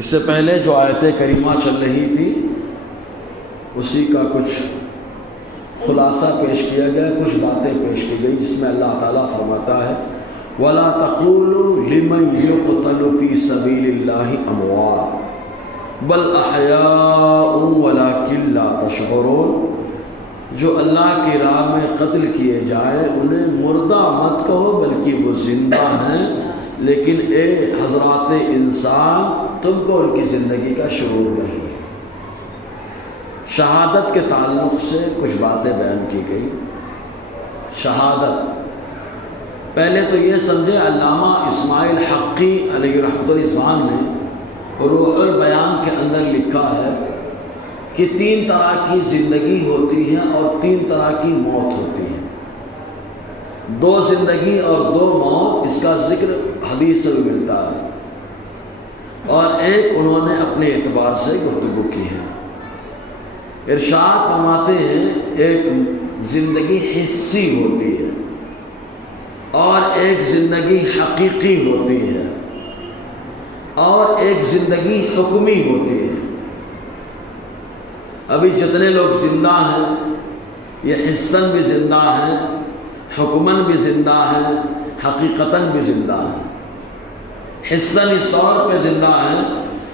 اس سے پہلے جو آیت کریمہ چل رہی تھی اسی کا کچھ خلاصہ پیش کیا گیا، کچھ باتیں پیش کی گئی، جس میں اللہ تعالیٰ فرماتا ہے وَلَا تَقُولُوا لِمَنْ يُقْتَلُ فِي سَبِيلِ اللَّهِ أَمْوَاتٌ بَلْ أَحْيَاءٌ وَلَكِنْ لَا تَشْعُرُونَ، جو اللہ کی راہ میں قتل کیے جائے انہیں مردہ مت کہو بلکہ وہ زندہ ہیں، لیکن اے حضرات انسان تم کو ان کی زندگی کا شعور نہیں ہے۔ شہادت کے تعلق سے کچھ باتیں بیان کی گئی۔ شہادت پہلے تو یہ سمجھے، علامہ اسماعیل حقی علیہ رحمۃ اللہ نے روح البیان کے اندر لکھا ہے کہ 3 طرح کی زندگی ہوتی ہے اور 3 طرح کی موت ہوتی ہے۔ 2 زندگی اور 2 موت، اس کا ذکر حدیث سے بھی ملتا ہے، اور ایک انہوں نے اپنے اعتبار سے گفتگو کی ہے۔ ارشاد فرماتے ہیں ایک زندگی حسی ہوتی ہے اور ایک زندگی حقیقی ہوتی ہے اور ایک زندگی حکمی ہوتی ہے۔ ابھی جتنے لوگ زندہ ہیں یہ حسن بھی زندہ ہیں، حکمن بھی زندہ ہیں، حقیقتاً بھی زندہ ہیں۔ حسن اس طور پہ زندہ ہیں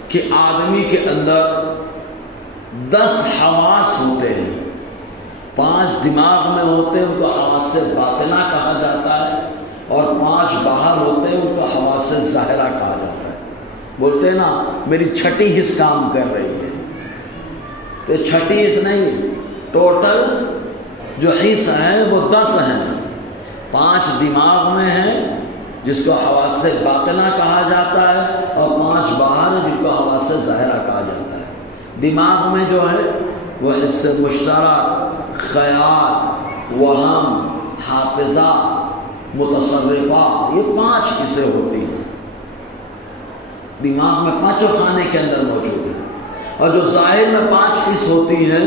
کہ آدمی کے اندر 10 حواس ہوتے ہیں، 5 دماغ میں ہوتے ہیں، ان کو حواس سے باطنہ کہا جاتا ہے، اور 5 باہر ہوتے ہیں، ان کو حواس سے ظاہرہ کہا جاتا ہے۔ بولتے ہیں نا میری 6ٹھی حص کام کر رہی ہے، تو 6ٹھی حص نہیں، ٹوٹل جو حص ہیں وہ 10 ہیں۔ 5 دماغ میں ہیں جس کو حواس سے باطنہ کہا جاتا ہے، اور 5 باہر ہیں جن کو حواس سے ظاہرہ کہا جاتا ہے۔ دماغ میں جو ہے وہ حص مشترک، خیال، وہم، حافظہ، متصرفہ، یہ 5 حصے ہوتی ہیں۔ دماغ میں 5 خانے کے اندر موجود ہیں، اور جو ظاہر میں 5 حص ہوتی ہیں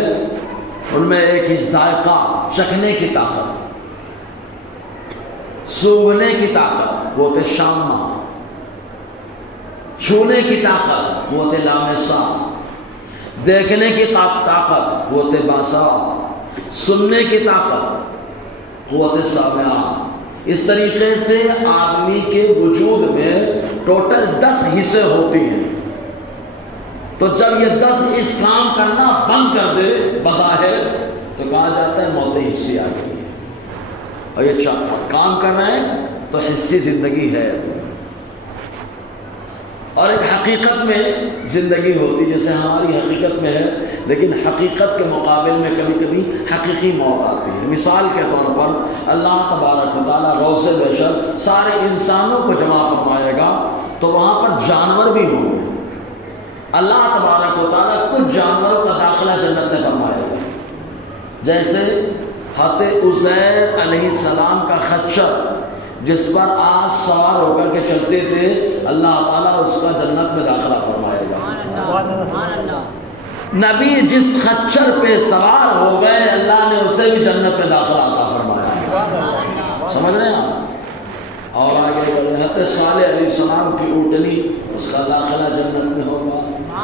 ان میں ایک ہی ذائقہ، چکھنے کی طاقت، سونگھنے کی طاقت، قوت شامہ، چھونے کی طاقت، قوت لامسہ، دیکھنے کی طاقت، قوت باصرہ، سننے کی طاقت، قوت سامعہ۔ اس طریقے سے آدمی کے وجود میں ٹوٹل 10 حصے ہوتی ہیں۔ تو جب یہ 10 حص کام کرنا بند کر دے بظاہر تو کہا جاتا ہے موت حصی آ گئی ہے، اور یہ کام کر رہے ہیں تو حصی زندگی ہے۔ اور ایک حقیقت میں زندگی ہوتی جیسے ہماری حقیقت میں ہے، لیکن حقیقت کے مقابل میں کبھی کبھی حقیقی موت آتی ہے۔ مثال کے طور پر اللہ تبارک و تعالیٰ روز بشر سارے انسانوں کو جمع فرمائے گا تو وہاں پر جانور بھی ہوں گے۔ اللہ تبارک و تعالیٰ کچھ جانوروں کا داخلہ جنت میں فرمائے گا، جیسے حضرت عزیر علیہ السلام کا خچر جس پر آج سوار ہو کر کے چلتے تھے، اللہ تعالیٰ اس کا جنت میں داخلہ فرمائے گا۔ نبی جس خچر پہ سوار ہو گئے اللہ نے اسے بھی جنت میں داخلہ عطا فرمایا۔ سمجھ رہے ہیں آپ؟ اور آگے حضرت صالح علیہ السلام کی اونٹنی، اس کا داخلہ جنت میں ہوگا۔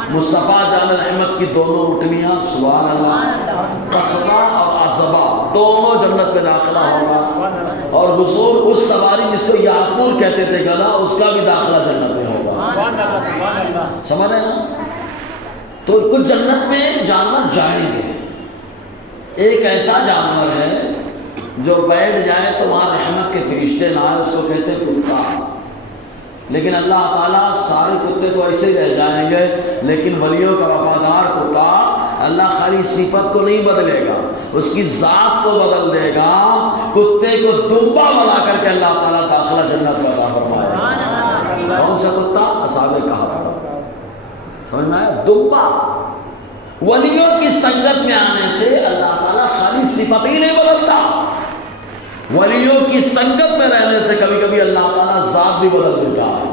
مصطفیٰ جان رحمت کی دونوں اونٹنیاں، سبحان اللہ، قصبہ اور عصبہ، دونوں جنت میں داخلہ ہوگا۔ اور حضور اس سواری جس کو یعقور کہتے تھے گدا، اس کا بھی داخلہ جنت میں ہوگا۔ سمجھ رہے ہیں نا؟ تو کچھ جنت میں جانور جائیں گے۔ ایک ایسا جانور ہے جو بیٹھ جائے تو وہاں رحمت کے فرشتے نہ آئے، اس کو کہتے ہیں کتا۔ لیکن اللہ تعالیٰ سارے کتے تو ایسے ہی رہ جائیں گے، لیکن ولیوں کا وفادار کتا اللہ خالی صفت کو نہیں بدلے گا، اس کی ذات کو بدل دے گا۔ کتے کو دمبا بنا کر کے اللہ تعالیٰ داخلہ جنت میں عطا فرمائے گا۔ کون سا کتا؟ اصحاب کہف۔ سمجھ میں آیا؟ دمبا۔ ولیوں کی سنگت میں آنے سے اللہ تعالیٰ خالی صفت ہی نہیں بدلتا، ولیوں کی سنگت میں رہنے سے کبھی کبھی اللہ تعالیٰ ذات بھی بدل دیتا ہے۔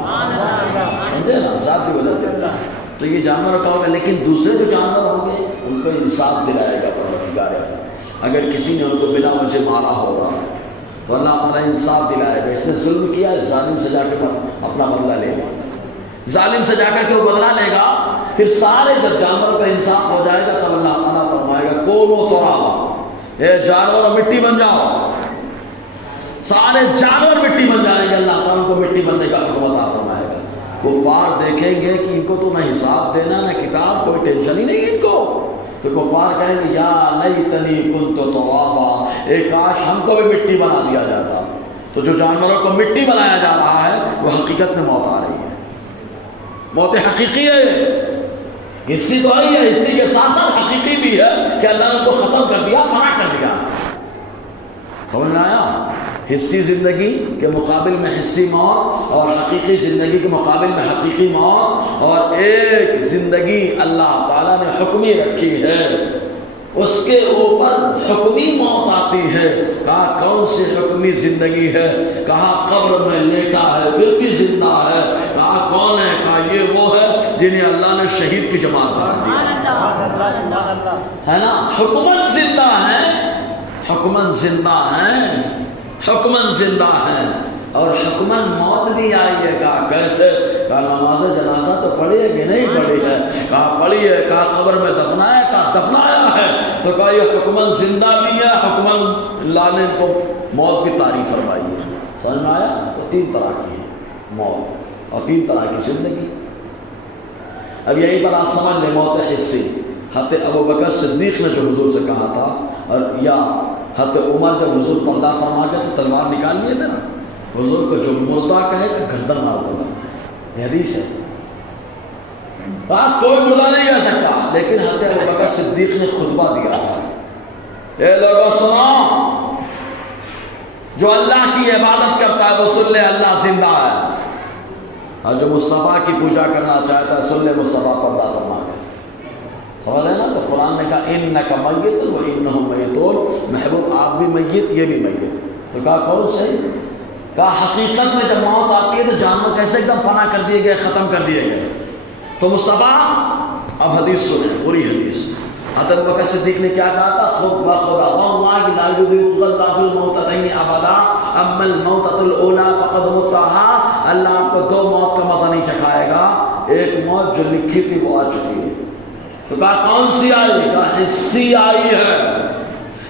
سمجھے نا؟ ذات بھی بدل دیتا ہے۔ تو یہ جانور کا ہوگا، لیکن دوسرے جو جانور ہوں گے ان کو انصاف دلائے گا پروردگار۔ اگر کسی نے ان کو بنا وجہ مارا ہوگا تو اللہ تعالیٰ انصاف دلائے گا، اس نے ظلم کیا، ظالم سے جا کے اپنا بدلہ لے لے، ظالم سے جا کر کے وہ بدلہ لے گا پھر سارے جب جانوروں کا انصاف ہو جائے گا تب اللہ تعالیٰ فرمائے گا کونو ترابا، اے جانور مٹی بن جاؤ، سارے جانور مٹی بن جائیں گے، اللہ تعالیٰ کو مٹی بننے کا حکم عطا فرمائے گا۔ کفار دیکھیں گے کہ ان کو تو نہ حساب دینا نہ کتاب، کوئی ٹینشن ہی نہیں ان کو، تو کفار کہیں گے یا لیتنی کنت ترابا، اے کاش ہم کو بھی مٹی بنا دیا جاتا۔ تو جو جانوروں کو مٹی بنایا جا رہا ہے وہ حقیقت میں موت آ رہی ہے، موت حقیقی ہے، حصی تو آئی ہے، حصی کے ساتھ ساتھ حقیقی بھی ہے کہ اللہ نے ان کو ختم کر دیا، فنا کر دیا۔ سمجھ میں آیا؟ حصی زندگی کے مقابل میں حصی موت، اور حقیقی زندگی کے مقابل میں حقیقی موت، اور ایک زندگی اللہ تعالیٰ نے حکمی رکھی ہے، اس کے اوپر حکمی موت آتی ہے۔ کہا کون سی حکمی زندگی ہے؟ کہا قبر میں لیٹا ہے پھر بھی زندہ ہے۔ کہا کون ہے؟ کہا یہ وہ ہے جنہیں اللہ نے شہید کی جماعت کر دی ہے نا۔ حکمن زندہ ہے، حکمن زندہ ہے، حکمن زندہ ہے، اور حکمن موت بھی آئی ہے۔ کہا کیسے؟ کہا نماز جنازہ تو پڑھی ہے کہ نہیں پڑھی ہے؟ کہا پڑھی ہے۔ کہا قبر میں دفنایا؟ کہا دفنایا ہے۔ تو کہا یہ حکمن زندہ بھی ہے، حکمن اللہ نے ان کو موت بھی تعریف فرمائی ہے۔ سمجھ میں آیا؟ تو تین طرح کی موت اور تین طرح کی زندگی۔ اب یہیں پر آپ سمجھ لیں موت حصی۔ حضرت ابوبکر صدیق نے جو حضور سے کہا تھا، اور یا حضرت عمر جب حضور پردہ فرما کے تو تلوار نکال لیے تھے نا، حضور کو جو مردہ کہے کہ گردن مار دو گا، یہ حدیث ہے۔ کوئی مردہ نہیں کہہ سکتا، لیکن حضرت ابوبکر صدیق نے خطبہ دیا تھا، اے لوگوں سنو، جو اللہ کی عبادت کرتا ہے وہ سن لے اللہ زندہ ہے، اور جو مصطفیٰ کی پوجا کرنا چاہتا ہے سن لے مصطفیٰ پردہ فرما کے۔ سمجھ ہے نا؟ تو قرآن نے کہا انک میت و انہم میتون، محبوب آپ بھی میت یہ بھی میت۔ تو کہا کون سے؟ کہا حقیقت میں جب موت آتی ہے تو جانور کیسے ایک دم فنا کر دیے گئے، ختم کر دیے گئے۔ تو مصطفیٰ اب حدیث سنیں، پوری حدیث۔ حضرت ابوبکر صدیق نے کیا کہا تھا؟ خود بخدا واللہ لا یذیق اللہ الموتتین ابدا اما الموتۃ الاولی فقد متها، اللہ آپ کو دو موت کا مزہ نہیں چکھائے گا، ایک موت جو لکھی تھی وہ آ چکی ہے۔ تو کہا کون سی آئی؟ کہا حصی آئی ہے،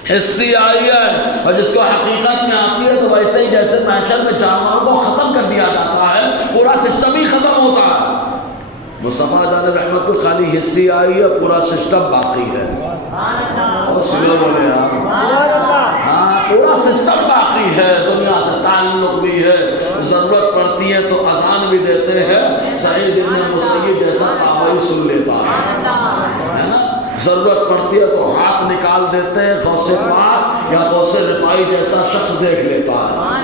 حصی آئی ہے، اور جس کو حقیقت میں آتی ہے تو ویسے ہی جیسے محشر میں جانوروں کو ختم کر دیا جاتا ہے، پورا سسٹم ہی ختم ہوتا ہے۔ مصطفیٰ جان رحمت کو خالی حصی آئی ہے، پورا سسٹم باقی ہے۔ اور سنو بولے یار، ہاں پورا سسٹم باقی ہے، دنیا سے تعلق بھی ہے، ضرورت پڑتی ہے تو اذان بھی دیتے ہیں، سعید بن مسیب جیسا تابعی سن لیتا ہے نا، ضرورت پڑتی ہے تو ہاتھ نکال دیتے ہیں، غوث پاک یا غوث رفاعی جیسا شخص دیکھ لیتا ہے،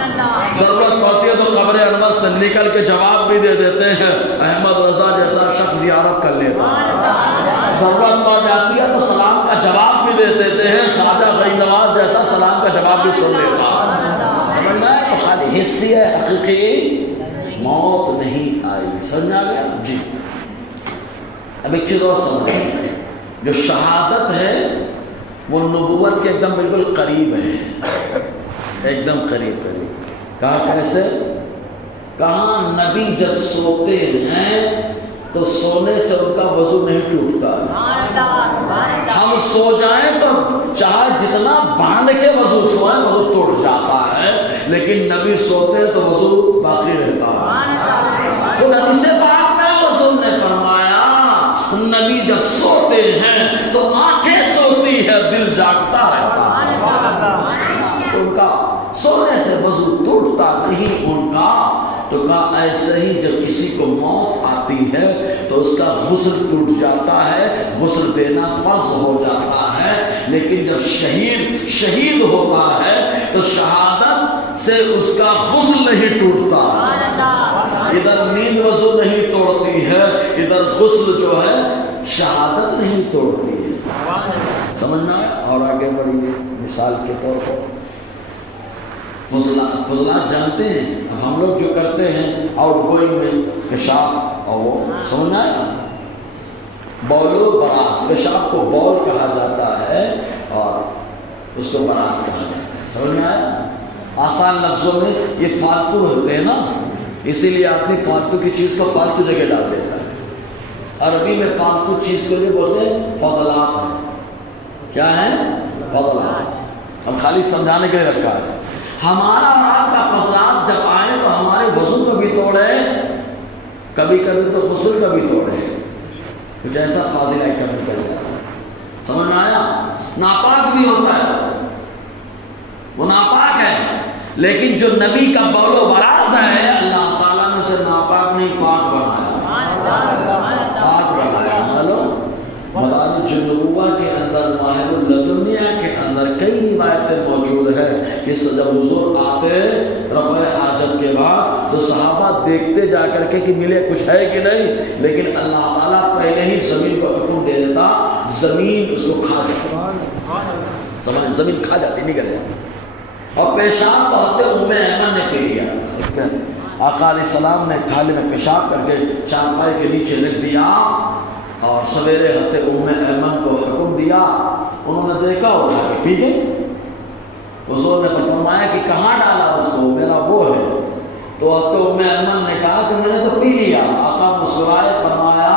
ضرورت پڑتی ہے تو قبر انور سے نکل کے جواب بھی دے دیتے ہیں، احمد رضا جیسا شخص زیارت کر لیتا ہے، ضرورت پڑ جاتی ہے تو سلام کا جواب بھی دے دیتے ہیں، خواجہ غریب نواز جیسا سلام کا جواب بھی سن لیتا ہے۔ سمجھ میں آیا؟ تو خالی حصی ہے، حقیقی موت نہیں آئی۔ سمجھ آ گیا؟ جی۔ اب ایک چیز اور سمجھیں، جو شہادت ہے وہ نبوت کے ایک دم بالکل قریب ہے، ایک دم قریب قریب۔ کہا کیسے؟ کہاں نبی جب سوتے ہیں تو سونے سے ان کا وضو نہیں ٹوٹتا ہے، ہم سو جائیں تو چاہے جتنا باندھ کے وضو سوئیں وضو ٹوٹ جاتا ہے، لیکن نبی سوتے ہیں تو وضو باقی رہتا ہے۔ خود حدیث پاک میں رسول نے فرمایا نبی جب سوتے ہیں تو آنکھیں سوتی ہے، دل جاگتا رہتا ہے، ان کا سونے سے وضو ٹوٹتا نہیں ان کا۔ تو کہا ایسے ہی جب کسی کو موت آتی ہے تو اس کا غسل ٹوٹ جاتا ہے، غسل دینا فرض ہو جاتا ہے، لیکن جب شہید ہوتا ہے تو شہادت سے اس کا غسل نہیں ٹوٹتا، ادھر نیند وضو نہیں توڑتی ہے، ادھر غسل جو ہے شہادت نہیں توڑتی ہے۔ سمجھنا ہے؟ اور آگے بڑھیے، مثال کے طور پر فضلات جانتے ہیں ہم لوگ جو کرتے ہیں آؤٹ گوئنگ میں پیشاب، اور وہ سمجھنا ہے بول و براز، پیشاب کو بول کہا جاتا ہے اور اس کو براز کہا جاتا ہے۔ سمجھنا ہے؟ آسان لفظوں میں یہ فالتو ہوتے ہیں نا، اسی لیے آدمی فالتو کی چیز کو فالتو جگہ ڈال دیتا ہے۔ عربی میں فالتو چیز کے لیے بولتے ہیں فضلات ہیں. کیا ہیں؟ فضلات. ہم خالی سمجھانے کے لیے رکھا ہے. ہمارا آپ کا فضلات جب آئے تو ہمارے وضو کو بھی توڑے, کبھی کبھی تو غسل کا بھی توڑے, کچھ ایسا فاضل آئٹم نکل جاتا ہے. سمجھ میں آیا؟ ناپاک بھی ہوتا ہے, وہ ناپاک ہے, لیکن جو نبی کا بول و براز ہے اللہ تعالیٰ نے اسے ناپاک نہیں پاک بنایا. پاک بنایا. معلوم مدارج النبوہ کے اندر, ماہر اللدنیہ کے اندر کئی روایتیں موجود ہیں کہ جب حضور آتے رفع حاجت کے بعد تو صحابہ دیکھتے جا کر کے کہ ملے کچھ ہے کہ نہیں, لیکن اللہ تعالیٰ پہلے ہی زمین کو حکم دے دیتا, زمین اس کو کھا جاتی. سمجھ, زمین کھا جاتی, نکل جاتی. اور پیشاب تو ام ایمن نے پی لیا. آقا علیہ السلام نے تھالے میں پیشاب کر کے چارپائی کے نیچے رکھ دیا اور سویرے ہتے ام ایمن کو حکم دیا. انہوں نے دیکھا اٹھا کے پی گئے. حضور نے فرمایا کہ کہاں ڈالا اس کو, میرا وہ ہے. تو ام ایمن نے کہا کہ میں نے تو پی لیا. آقا مسکرائے, فرمایا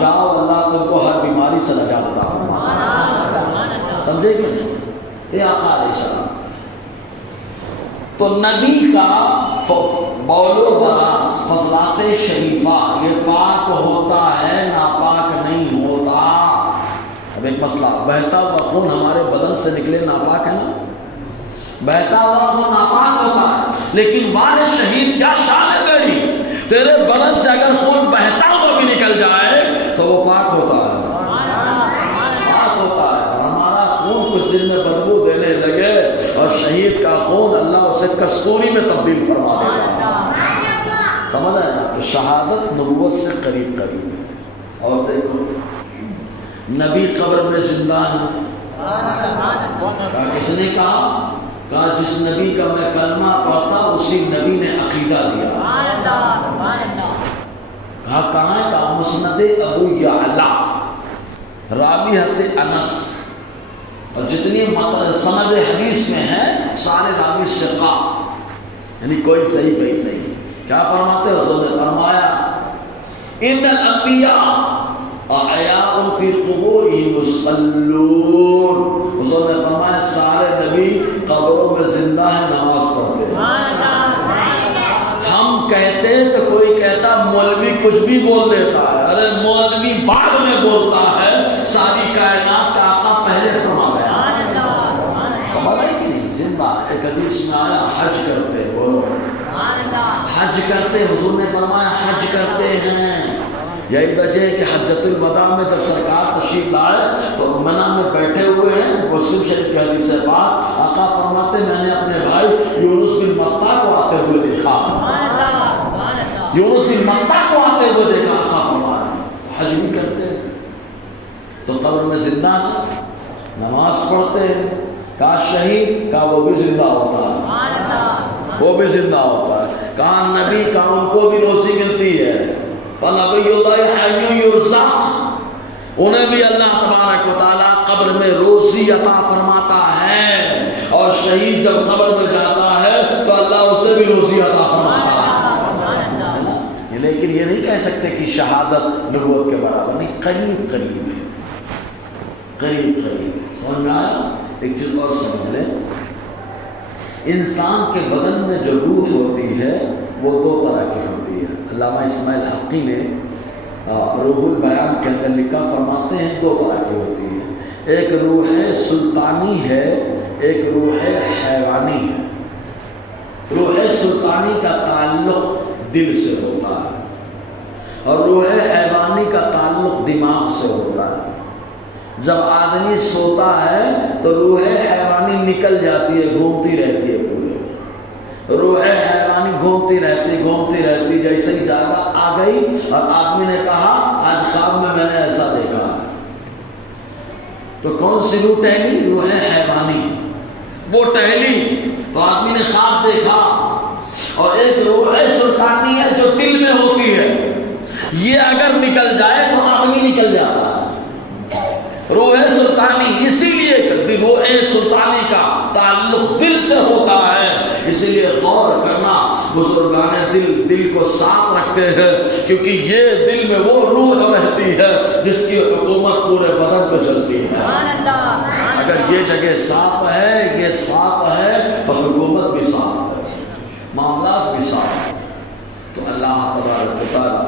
جاؤ اللہ تم کو ہر بیماری سے نجات عطا فرمائے. سمجھے کہ نہیں؟ یہ آقا علیہ السلام. تو نبی کا بول و براز, فضلات شریفہ, یہ پاک ہوتا ہے, ناپاک نہیں ہوتا. اب ایک مسئلہ, بہتا ہوا خون ہمارے بدن سے نکلے ناپاک ہے نا, بہتا ہوا خون ناپاک ہوتا ہے, لیکن وارث شہید کیا شان ہے تیری, تیرے بدن سے اگر خون بہتا ہوا بھی نکل جائے تو وہ پاک ہوتا ہے, پاک ہوتا ہے. اور ہمارا خون کچھ دن میں بدبو دینے لگے اور شہید کا خون اللہ اسے کستوری میں تبدیل فرما دیتا ہے. سمجھ آیا نا؟ تو شہادت نبوت سے قریب قریب ہے. اور دیکھو نبی قبر میں زندہ ہے. کس نے کہا جس نبی کا میں کلمہ پڑھتا اسی نبی نے عقیدہ دیا. کہا کہاں ہے؟ کہا مسند ابو یعلا, راوی حضرت انس, اور جتنی سند حدیث میں ہے سارے راوی ثقہ, یعنی کوئی صحیح ضعیف نہیں. کیا فرماتے؟ حضور نے فرمایا ان الانبیاء احیاء فی قبورہم یصلون. حضور نے فرمایا سارے نبی قبروں میں زندہ ہیں, نماز پڑھتے ہیں. ہم کہتے تو کوئی کہتا مولوی کچھ بھی بول دیتا ہے. ارے مولوی بعد میں بولتا ہے, ساری کائنات کا آقا پہلے فرما گیا. سمجھ آئی کہ نہیں؟ زندہ. ایک حدیث میں آیا حج کرتے, بولو حج کرتے. حضور نے فرمایا حج کرتے ہیں. یہی وجہ ہے کہ حجۃ الوداع میں جب سرکار تشریف لائے تو منع میں بیٹھے ہوئے ہیں, مسلم شریف کی حدیث ہے بات, آقا فرماتے میں نے اپنے بھائی یونس بن متیٰ کو آتے ہوئے دیکھا. یونس بن متیٰ کو آتے ہوئے دیکھا. آقا فرماتے حج بھی کرتے ہیں تو قبر میں زندہ, نماز پڑھتے ہیں. کہا شہید, کہا وہ بھی زندہ ہوتا ہے, وہ بھی زندہ ہوتا ہے. کہا نبی, کا ان کو بھی روزی ملتی ہے. فنبی اللہ حی یرزق, انہیں بھی اللہ تبارک و تعالیٰ قبر میں روزی عطا فرماتا ہے. اور شہید جب قبر میں جاتا ہے تو اللہ اسے بھی روزی عطا فرماتا ہے. لیکن یہ نہیں کہہ سکتے کہ شہادت نبوت کے برابر نہیں, قریب قریب ہے, قریب قریب ہے. سمجھ میں آیا؟ ایک چیز اور سمجھ لیں, انسان کے بدن میں جو روح ہوتی ہے وہ دو طرح کی ہوتی ہے. علامہ اسماعیل حقی نے روح البیان کے اندر لکھا, فرماتے ہیں دو طرح کی ہوتی ہے. ایک روح سلطانی ہے, ایک روح حیوانی ہے. روح سلطانی کا تعلق دل سے ہوتا ہے اور روح حیوانی کا تعلق دماغ سے ہوتا ہے. جب آدمی سوتا ہے تو روح حیوانی نکل جاتی ہے, گھومتی رہتی ہے پورے. روح حیوانی گھومتی رہتی, جیسے ہی جاگا آ گئی اور آدمی نے کہا آج خواب میں نے ایسا دیکھا, تو کون سی روح ٹہلی؟ روح حیوانی. وہ ٹہلی تو آدمی نے خواب دیکھا. اور ایک روح سلطانی ہے جو دل میں ہوتی ہے, یہ اگر نکل جائے تو آدمی نکل جاتا ہے. روح سلطانی, اسی لیے روح سلطانی کا تعلق دل سے ہوتا ہے. اسی لیے غور کرنا, بزرگان دل کو صاف رکھتے ہیں، کیونکہ یہ دل میں وہ روح رہتی ہے جس کی حکومت پورے بدن پہ چلتی ہے۔ اگر یہ جگہ صاف ہے، یہ صاف ہے، تو حکومت بھی صاف ہے، معاملات بھی صاف ہے۔ تو اللہ تبارک و تعالیٰ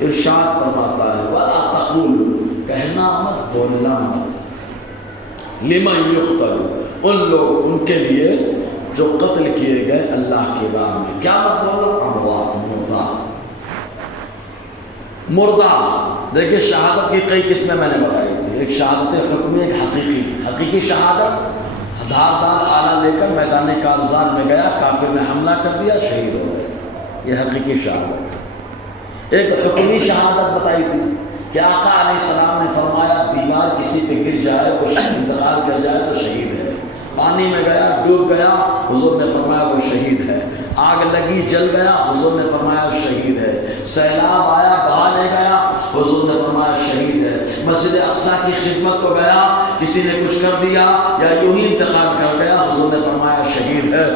ارشاد فرماتا ہے وَلَا تَقُولُوا، کہنا مت، بولنا مت، لِمَنْ يُقْتَلُ، ان کے لیے جو قتل کیے گئے اللہ کی راہ میں۔ کیا مت بولا؟ اموات، مردہ۔ دیکھیں شہادت کی کئی قسمیں میں نے بتائی تھی، ایک شہادت حکمی، ایک حقیقی شہادت، دھار آلہ لے کر میدان کارزار میں گیا، کافر نے حملہ کر دیا، شہید ہو گئے، یہ حقیقی شہادت ہے۔ ایک حکمی شہادت بتائی تھی کہ آقا علیہ السلام نے فرمایا دیوار کسی پہ گر جائے، وہ انتقال کر جائے تو شہید ہے۔ پانی میں گیا، ڈوب گیا، حضور نے فرمایا وہ شہید ہے۔ آگ لگی، جل گیا، حضور نے فرمایا شہید ہے۔ سیلاب آیا، بہا لے گیا، حضور نے فرمایا شہید ہے۔ مسجد اقصی کی خدمت کو گیا، کسی نے کچھ کر دیا یا یوں ہی انتقال کر گیا، حضور نے فرمایا شہید ہے۔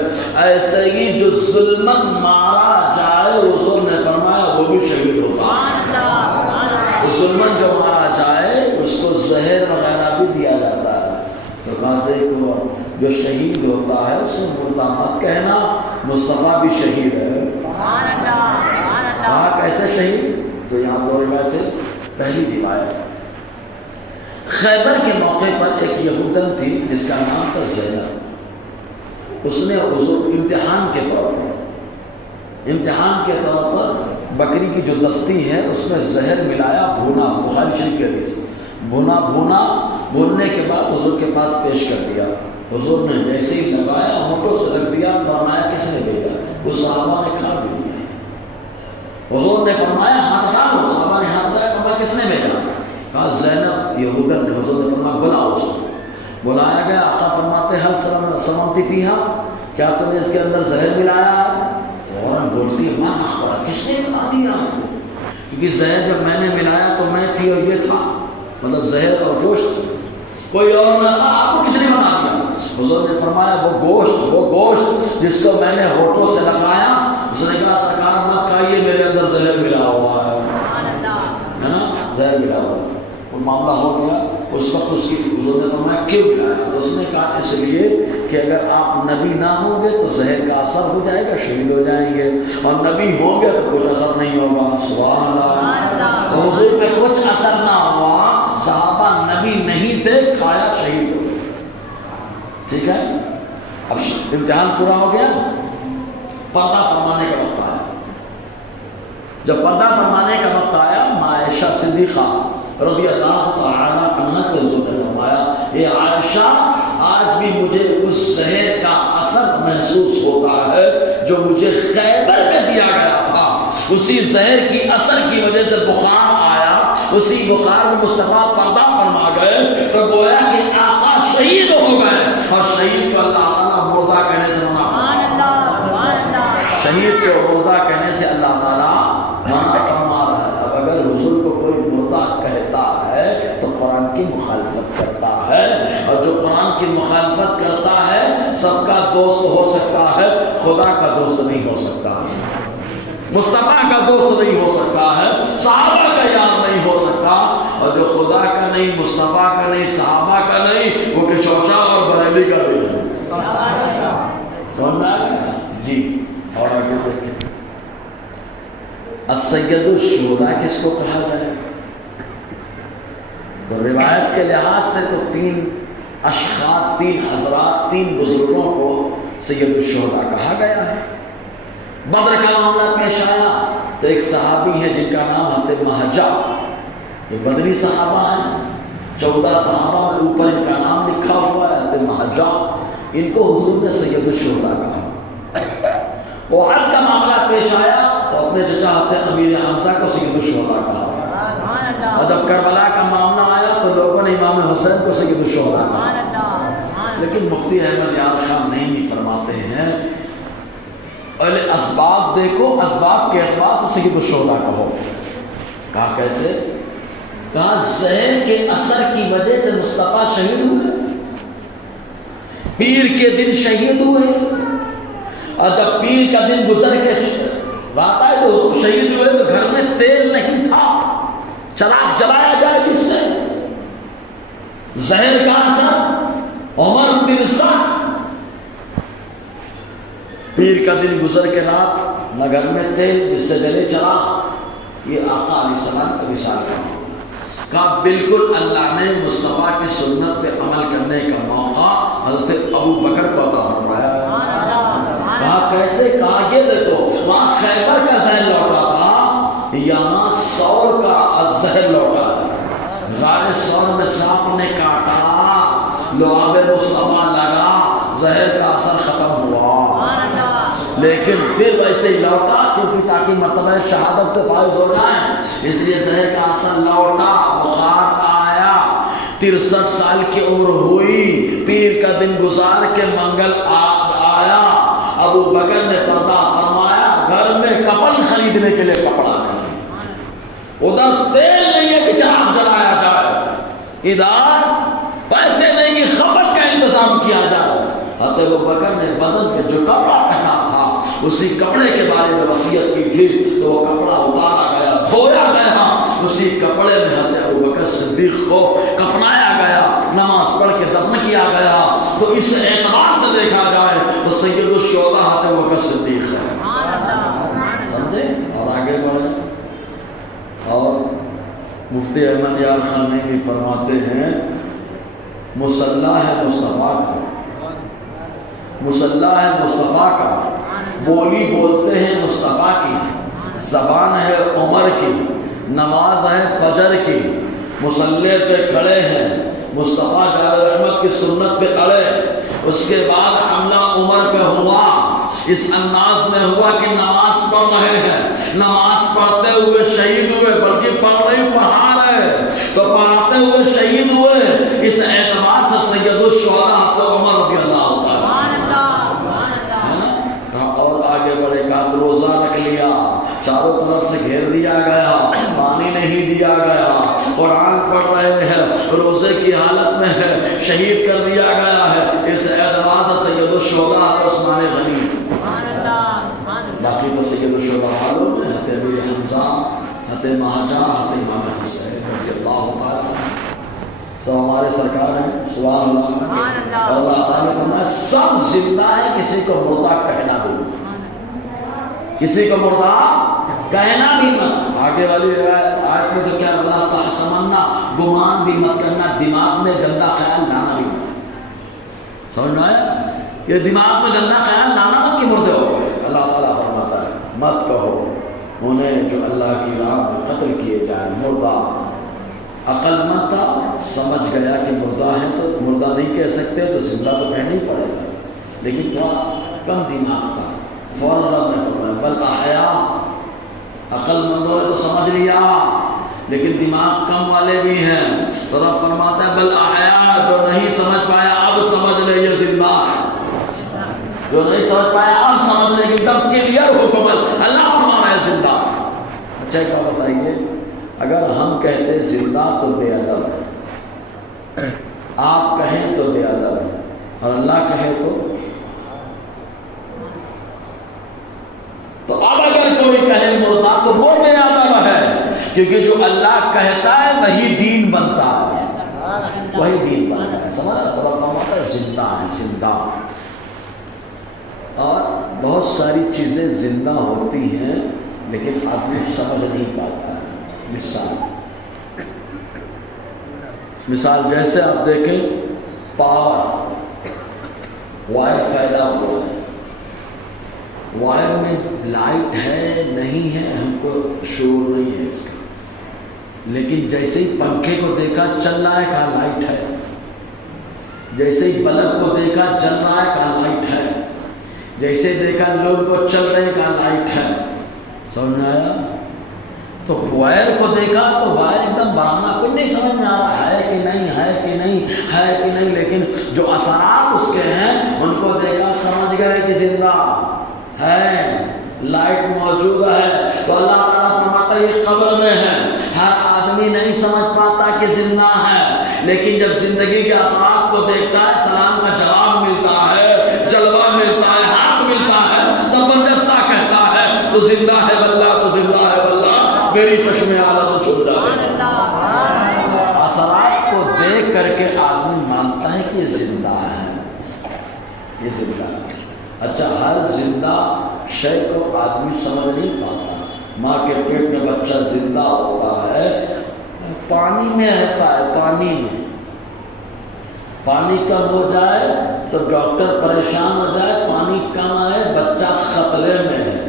ایسے ہی جو ظلمن مارا جائے، حضور نے فرمایا وہ بھی شہید ہوتا ہے۔ ظلمن جو مارا جائے اس کو زہر وغیرہ بھی دیا جاتا ہے۔ تو کہا دیکھو جو شہید ہوتا ہے اس میں مردہ مت کہنا، مصطفیٰ بھی شہید ہے۔ کہا کیسے شہید؟ تو یہاں دو روایتیں۔ پہلی روایت، خیبر کے موقع پر ایک یہودن تھی جس کا نام تھا زینب، اس نے حضور امتحان کے طور پر بکری کی جو دستی ہے اس میں زہر ملایا، بھونا، بخاری شریف کے حدیث، بھوننے کے بعد حضور کے پاس پیش کر دیا۔ حضور نے جیسے ہی لگایا، ہونٹوں سے رکھ دیا، فرمایا کس نے بھیجا؟ کچھ صحابہ نے کھا بھی لیا۔ حضور نے فرمایا ہاتھ لگاؤ، صحابہ نے ہاتھ لگایا، فرمایا کس نے بھیجا؟ کہا زینب یہودن نے۔ حضور نے فرمایا بلاؤ اس کو۔ بلایا گیا، آقا فرماتے حل سممت فیہا، کیا تم نے اس کے اندر زہر ملایا؟ فوراً بولتی ہے ماں اخبار، کس نے بتا دیا؟ کیونکہ زہر جب میں نے ملایا تو میں تھی اور یہ تھا، مطلب زہر اور گوشت، کوئی اور نہ تھا، آپ کو کس نے بتا دیا؟ حضور نے فرمایا وہ گوشت جس کو میں نے ہونٹوں سے لگایا، اس نے کہا سرکار مت کھائیے، میرے اندر زہر ملا ہوا ہے نا، زہر ملا ہوا ہے۔ وہ معاملہ ہو گیا، اس وقت اس کی حضور نے فرمایا کیوں ملایا؟ تو اس نے کہا اس لیے کہ اگر آپ نبی نہ ہوں گے تو زہر کا اثر ہو جائے گا، شہید ہو جائیں گے، اور نبی ہوں گے تو کچھ اثر نہیں ہوگا۔ سبحان اللہ۔ تو حضور پہ کچھ اثر نہ ہوا، صحابہ نبی نہیں تھے، کھایا، شہید ہو گئے۔ ٹھیک ہے، اب امتحان پورا ہو گیا، پردہ فرمانے کا وقت آیا۔ جب پردہ فرمانے کا وقت آیا، عائشہ صدیقہ رضی اللہ تعالی عنہ سے حضور نے فرمایا اے عائشہ، آج بھی مجھے اس زہر کا اثر محسوس ہوتا ہے جو مجھے خیبر میں دیا گیا تھا۔ اسی زہر کی اثر کی وجہ سے بخار آیا، اسی بخار میں مصطفیٰ پردہ فرما گئے، تو گویا کہ آقا شہید ہو گئے، اور شہید کو اللہ تعالیٰ مردہ کہنے سے منع فرما، شہید کو مردہ کہنے سے اللہ تعالیٰ منع فرما رہا ہے۔ اب اگر حضور کو کوئی مردہ کہتا ہے تو قرآن کی مخالفت کرتا ہے، اور جو قرآن کی مخالفت کرتا ہے سب کا دوست ہو سکتا ہے، خدا کا دوست نہیں ہو سکتا، مصطفیٰ کا دوست نہیں ہو سکتا ہے، صحابہ کا یار نہیں ہو سکتا، اور جو خدا کا نہیں، مصطفیٰ کا نہیں، صحابہ کا نہیں، وہ کہ چوچا اور بریلی کا بھی نہیں۔ سمجھ آ گیا؟ جی، اور آگے دیکھیں السید الشہداء کس کو کہا جائے؟ تو روایت کے لحاظ سے تو تین اشخاص، تین حضرات، تین بزرگوں کو سید الشہداء کہا گیا ہے۔ بدر کا معاملہ پیش آیا تو ایک صحابی ہے جن کا نام حضرت مہجہ، یہ بدری صحابہ ہیں، 14 صحابہ میں اوپر ان کا نام لکھا ہوا ہے حضرت مہجہ، ان کو حضور نے سید الشہداء کہا۔ احد کا معاملہ پیش آیا تو اپنے چچا حضرت امیر حمزہ کو سید الشہداء کہا، اور جب کربلا کا معاملہ آیا تو لوگوں نے امام حسین کو سید الشہداء کہا۔ لیکن مفتی احمد یار خان نہیں فرماتے ہیں، اسباب دیکھو، اسباب کے اعتبار سے سید الشہداء کہو۔ کہا کیسے؟ کہا زہر کے اثر کی وجہ سے مصطفیٰ شہید ہوئے، پیر کے دن شہید ہوئے، اور جب پیر کا دن گزر کے رات آئے تو شہید ہوئے تو گھر میں تیل نہیں تھا، چراغ جلایا جائے کس سے؟ زہر کا اثر، عمر 63، پیر کا دن گزر کے رات، نہ گھر میں تیل جس سے جلے چراغ۔ یہ آقا علیہ السلام کا رسالہ کہا بالکل اللہ نے مصطفیٰ کی سنت پہ عمل کرنے کا موقع حضرت ابو بکر کو عطا فرمایا۔ کہا کیسے؟ کہا یہ دیکھو وہاں خیبر کا زہر لوٹا تھا، یہاں سور کا زہر لوٹا ہے۔ غار سور میں سانپ نے کاٹا، لعاب مصطفیٰ لگا، زہر کا اثر ختم ہوا، لیکن پھر ویسے ہی لوٹا، کیونکہ تاکہ مرتبہ شہادت پہ فائز ہو جائیں، اس لیے زہر کا اثر لوٹا، بخار آیا، 63 سال کی عمر ہوئی، پیر کا دن گزار کے منگل آیا، ابو بکر نے پردہ فرمایا، گھر میں کفن خریدنے کے لیے کپڑا نہیں، ادھر تیل نہیں ہے کہ چراغ جلایا جائے، ادھر پیسے نہیں کہ خبر کا انتظام کیا جائے۔ حضرت ابو بکر نے بدن پہ جو کپڑا پہنا تھا اسی کپڑے کے بارے میں وصیت کی تھی، تو وہ کپڑا اتارا گیا، دھویا گیا، اسی کپڑے میں حضرت ابو بکر صدیق کو کفنایا گیا، نماز پڑھ کے دفن کیا گیا۔ تو اس اعتبار سے دیکھا جائے تو سید الشہداء حضرت ابو بکر صدیق ہے، سمجھے؟ اور آگے بڑھیں، اور مفتی احمد یار خانی بھی فرماتے ہیں مصلی ہے مصطفیٰ کا، مصلی ہے مصطفیٰ کا، بولی بولتے ہیں مصطفیٰ کی، زبان ہے عمر کی، نماز ہے فجر کی، مصلی پہ کھڑے ہیں، مصطفیٰ جار رحمت کی سنت پہ اڑے، اس کے بعد حملہ عمر پہ ہوا، اس انداز میں ہوا کہ نماز پڑھ رہے ہیں، نماز پڑھتے ہوئے شہید ہوئے، بلکہ پڑھ رہے پڑھا رہے تو پڑھاتے ہوئے شہید ہوئے، اس اعتبار سے سید الشہداء تو عمر رضی اللہ تعالیٰ۔ اور آگے بڑھے، کہا روزہ رکھ لیا، چاروں طرف سے گھیر دیا گیا، پانی نہیں دیا گیا، قرآن پڑھ رہے ہیں، روزے کی حالت میں ہے، شہید کر دیا گیا ہے، اس اعتبار سے سید الشہداء عثمان غنی۔ باقی تو سید الشہداء معلوم ہے، حضرت ابی حمزہ، حضرت مہاجہ، حضرت امام حسین رضی اللہ تعالیٰ، سب ہمارے سرکار ہیں، سبحان اللہ۔ اور اللہ تعالیٰ نے فرمایا سب زندہ ہے، کسی کو مردہ کہنا بھی مت، کسی کو مردہ کہنا بھی مت۔ آگے والی آیت میں تو کیا اللہ تحسمنا، گمان بھی مت کرنا، دماغ میں گندا خیال لانا بھی مت، سمجھ میں آیا؟ یہ دماغ میں گندا خیال لانا مت کہ مردے ہو گئے، اللہ تعالیٰ فرماتا ہے مت کہو انہیں جو اللہ کی راہ میں قتل کیے جائیں مردہ۔ عقل مند تھا، سمجھ گیا کہ مردہ ہے تو مردہ نہیں کہہ سکتے، تو زندہ تو کہنا ہی پڑے گا، لیکن تھوڑا کم دماغ تھا، فوراً رب نے فرمایا بل احیا۔ عقل مندوں نے تو سمجھ لیا، لیکن دماغ کم والے بھی ہیں، تو رب فرماتا ہے بل احیا، جو نہیں سمجھ پایا اب سمجھ لے یہ زندہ ہے، جو نہیں سمجھ پایا اب سمجھ لے کہ تب کلیئر حکم اللہ فرما رہا ہے زندہ۔ اچھا کیا بتائیے، اگر ہم کہتے زندہ تو بے ادب ہے، آپ کہیں تو بے ادب ہے، اور اللہ کہے تو اب اگر کوئی کہے مردہ تو وہ بے ادب ہے، کیونکہ جو اللہ کہتا ہے وہی دین بنتا ہے، وہی دین بنتا ہے، سمجھ رہا؟ تو فرماتا ہے زندہ ہے، زندہ۔ اور بہت ساری چیزیں زندہ ہوتی ہیں لیکن آدمی سمجھ نہیں پاتا ہے۔ مثال جیسے آپ دیکھیں پاور، وائر پھیلا ہوا ہے، وائر میں لائٹ ہے نہیں ہے ہم کو شعور نہیں ہے اس کا، لیکن جیسے ہی پنکھے کو دیکھا چل رہا ہے کہا لائٹ ہے، جیسے ہی بلب کو دیکھا چل رہا ہے کہا لائٹ ہے، جیسے دیکھا لوگ کو چل رہے کہا لائٹ ہے، سمجھ آیا؟ تو وائر کو دیکھا تو وائر ایک دم برانا، کوئی نہیں سمجھ میں آ رہا ہے کہ نہیں ہے کہ نہیں ہے کہ نہیں، لیکن جو اثرات اس کے ہیں ان کو دیکھا سمجھ گئے کہ زندہ ہے، لائٹ موجود ہے۔ تو اللہ تعالیٰ فرماتا ہے یہ قبر میں ہے، ہر آدمی نہیں سمجھ پاتا کہ زندہ ہے، لیکن جب زندگی کے اثرات کو دیکھتا ہے، سلام کا جواب ملتا ہے، جلوہ ملتا ہے، حق ملتا ہے، تو زندہ ہے واللہ، تو زندہ ہے واللہ، میری چشم اعلیٰ تو چھوٹا ہے۔ اثرات کو دیکھ کر کے آدمی مانتا ہے کہ یہ زندہ ہے، یہ زندہ ہے۔ اچھا، ہر زندہ شے کو آدمی سمجھ نہیں پاتا۔ ماں کے پیٹ میں بچہ زندہ ہوتا ہے، پانی میں رہتا ہے، پانی میں پانی کم ہو جائے تو ڈاکٹر پریشان ہو جائے، پانی کم آئے بچہ خطرے میں ہے۔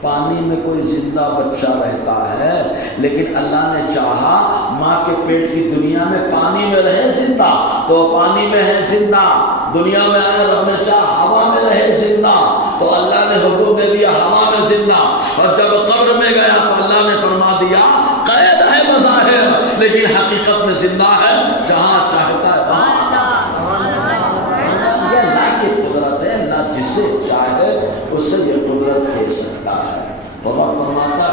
پانی میں کوئی زندہ بچہ رہتا ہے، لیکن اللہ نے چاہا ماں کے پیٹ کی دنیا میں پانی میں رہے زندہ، تو پانی میں ہے زندہ۔ دنیا میں آئے، رب نے چاہا ہوا میں رہے زندہ، تو اللہ نے حکم دے دیا ہوا میں زندہ۔ اور جب قبر میں گیا تو اللہ نے فرما دیا قید ہے بظاہر، لیکن حقیقت میں زندہ ہے، جہاں چاہتا ہے وہاں۔ یہ اللہ کی قدرت ہے، اللہ جسے چاہے اسے یہ قدرت دے سکتا ہے۔ تو رب فرماتا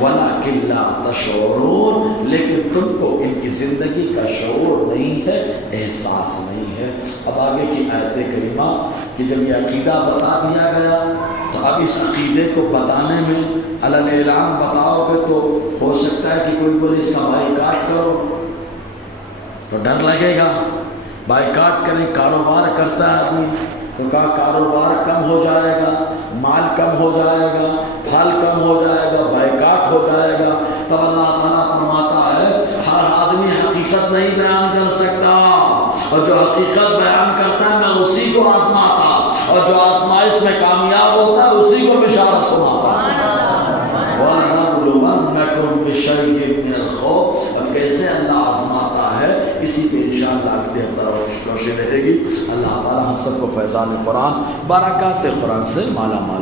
وَلَكِنْ لَا تَشْعُرُونَ، لیکن تم کو ان کی زندگی کا شعور نہیں ہے، احساس نہیں ہے۔ اب آگے کی آیت کریمہ کہ جب یہ عقیدہ بتا دیا گیا تو اب اس عقیدے کو بتانے میں علی اعلان بتاؤ گے تو ہو سکتا ہے کہ کوئی بولے اس کا بائیکاٹ کرو، تو ڈر لگے گا۔ بائیکاٹ کریں، کاروبار کرتا ہے آدمی تو کہا کاروبار کم ہو جائے گا، مال کم ہو جائے گا، پھل کم ہو جائے گا، بائیکاٹ ہو جائے گا۔ تب اللہ تعالیٰ فرماتا ہے ہر آدمی حقیقت نہیں بیان کر سکتا، اور جو حقیقت بیان کرتا ہے میں اسی کو آزماتا، اور جو آزمائش میں کامیاب ہوتا ہے اسی کو بشارت سناتا۔ وَلَنَبْلُوَنَّكُمْ بِشَيْءٍ مِّنَ الْخَوْفِ، اب کیسے اللہ آزماتا ہے اسی پہ انشاءاللہ آگے روشنی رہے گی۔ اللہ تعالیٰ ہم سب کو فیضان قرآن، برکات قرآن سے مالا مال